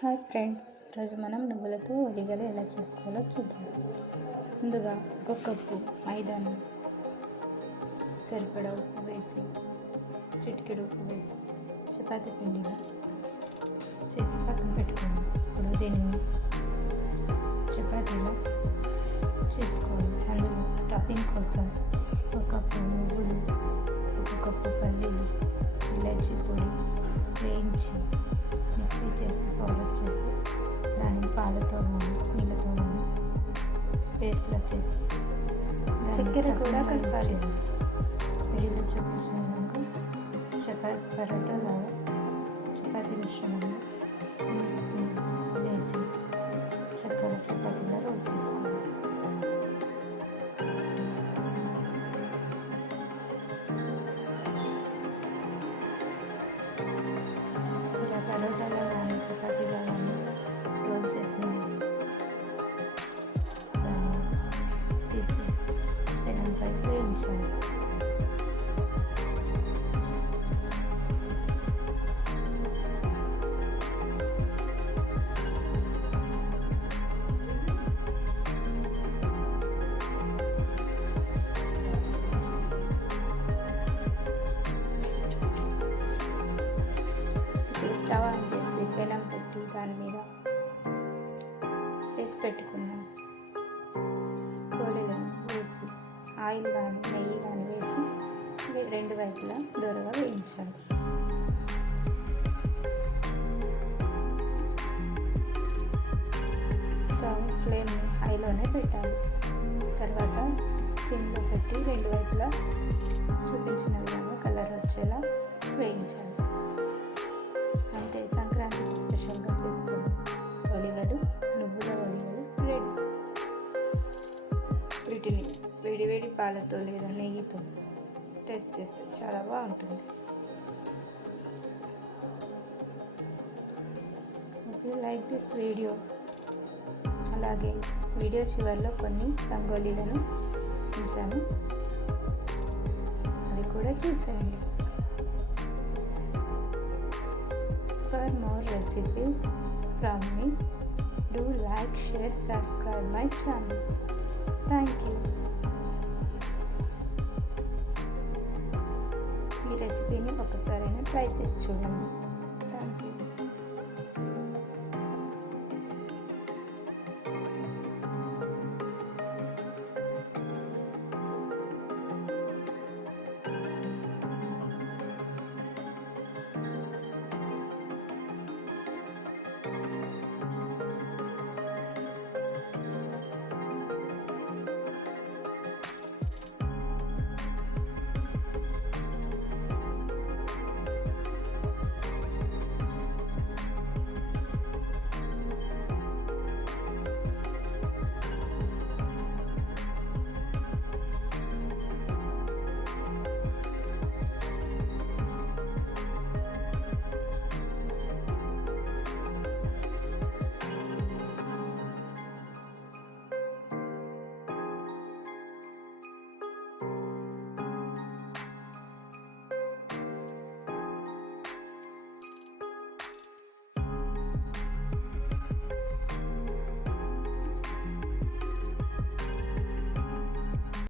Hi friends, ఈరోజు మనం నువ్వులతో ఒలిగలు ఎలా చేసుకోవాలో చూద్దాం. ముందుగా ఒక కప్పు మైదాను సరిపడా ఉప్పు వేసి, చిటికెడు ఉప్పు వేసి చపాతీ పిండిగా చేసి పక్కన పెట్టుకోండి. ఇప్పుడు దీనిని చపాతీలో చేసుకోవాలి. అందులో స్టఫింగ్ కోసం ఒక కప్పు నువ్వులు, ఒక కప్పు పల్లీలు, ఇలాచీ పొడి వేయించి మిక్సీ చేసి పౌడర్ చేసి దాన్ని పాలతో కానీ నీళ్ళతో కానీ పేస్ట్లా చేసి చక్కెర కూడా కలపాలి. వీడియోలో చూపించిన విధంగా పరోటాలాగా చపాతీ మిశ్రమంలో మిక్సీ వేసి చక్కెర చపాతీలా రోల్ చేసుకోవాలి. పరోటాలో కానీ చపాతీలో కానీ రోల్ చేసి దాన్ని తీసి పెనంపై వేయించాలి. స్టవ్ ఆన్ చేసి పెనం పెట్టి దాని మీద చేసి పెట్టుకున్న గోళీలను వేసి ఆయిల్ కానీ నెయ్యి కానీ వేసి రెండు వైపులా దూరగా వేయించాలి. స్టవ్ ఫ్లేమ్ని హైలోనే పెట్టాలి. తర్వాత సిమ్లో పెట్టి రెండు వైపులా చూపించిన విధంగా కలర్ వచ్చేలా వేయించాలి. అంటే సంక్రాంతికి స్పెషల్గా చేసుకున్న ఒలిగలు, నువ్వుల ఒలిగలు రెడీ. వీటిని వేడివేడి పాలతో లేదా నెయ్యితో టేస్ట్ చేస్తే చాలా బాగుంటుంది. Okay, like this video. అలాగే వీడియో చివరిలో కొన్ని రంగోలీలను ఉంచాను, అవి కూడా చూసేయండి. For more recipes from me, do like, share, subscribe my channel. Thank you. ఈ రెసిపీని ఒకసారైనా ట్రై చేసి చూడండి.